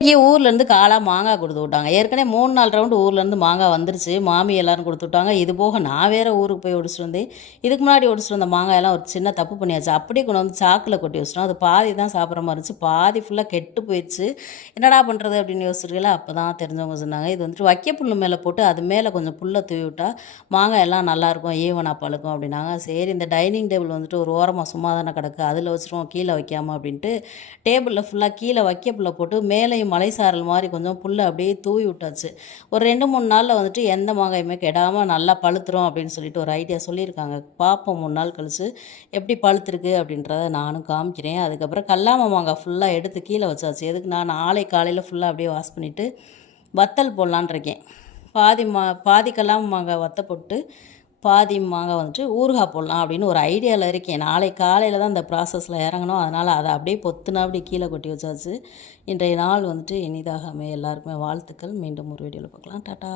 இங்கே ஊர்லேருந்து காலாக மாங்காய் கொடுத்து விட்டாங்க. ஏற்கனவே 3-4 ரவுண்டு ஊர்லேருந்து மாங்காய் வந்துருச்சு. மாமி எல்லோரும் கொடுத்து விட்டாங்க. இது போக நான் வேறு ஊருக்கு போய் ஒடிச்சிட்டு வந்தேன். இதுக்கு முன்னாடி ஒடிச்சிட்டு வந்த மாங்காயெல்லாம் ஒரு சின்ன தப்பு பண்ணியாச்சு. அப்படியே கொண்டு வந்து சாக்கில் கொட்டி வச்சிட்டோம். அது பாதி தான் சாப்பிட்ற மாதிரி இருந்துச்சு. பாதி ஃபுல்லாக கெட்டு போயிடுச்சு. என்னடா பண்ணுறது அப்படின்னு யோசிச்சிருக்கல. அப்போ தான் தெரிஞ்சவங்க சொன்னாங்க, இது வந்துட்டு வைக்கப்புல் மேலே போட்டு அது மேலே கொஞ்சம் புல்லை தூவி விட்டால் மாங்காய் எல்லாம் நல்லாயிருக்கும், ஈவனாக பழுக்கும் அப்படின்னாங்க. சரி, இந்த டைனிங் டேபிள் வந்துட்டு ஒரு ஓரமாக சும்மா தானே கிடக்கு, அதில் வச்சுருவோம் கீழே வைக்காமல் அப்படின்ட்டு டேபிளில் ஃபுல்லாக கீழே வைக்கப்புல்லை போட்டு மேலேயும் மலை சாரல் மாதிரி கொஞ்சம் புல்லை அப்படியே தூவி விட்டாச்சு. ஒரு 2-3 நாளில் வந்துட்டு எந்த மாங்காயுமே கெடாமல் நல்லா பழுத்துரும் அப்படின்னு சொல்லிட்டு ஒரு ஐடியா சொல்லியிருக்காங்க. பார்ப்போம் 3 நாள் கழிச்சு எப்படி பழுத்துருக்கு அப்படின்றத நானும் காமிக்கிறேன். அதுக்கப்புறம் கல்லாம மாங்காய் ஃபுல்லாக எடுத்து கீழே வச்சாச்சு. எதுக்கு நான் நாளை காலையில் ஃபுல்லாக அப்படியே வாஷ் பண்ணிவிட்டு வத்தல் போடலான் இருக்கேன். பாதி கல்லாம மாங்காய் வத்த போட்டு பாதி மாங்காய் வந்துட்டு ஊறுகாய் போடலாம் அப்படின்னு ஒரு ஐடியாவில் இருக்கேன். நாளை காலையில் தான் இந்த ப்ராசஸில் இறங்கணும். அதனால் அதை அப்படியே பொத்துனா அப்படி கீழே கொட்டி வச்சாச்சு. இன்றைய நாள் வந்துட்டு இனிதாக அமைய எல்லாருக்குமே வாழ்த்துக்கள். மீண்டும் ஒரு வீடியோவில் பார்க்கலாம். டாட்டா.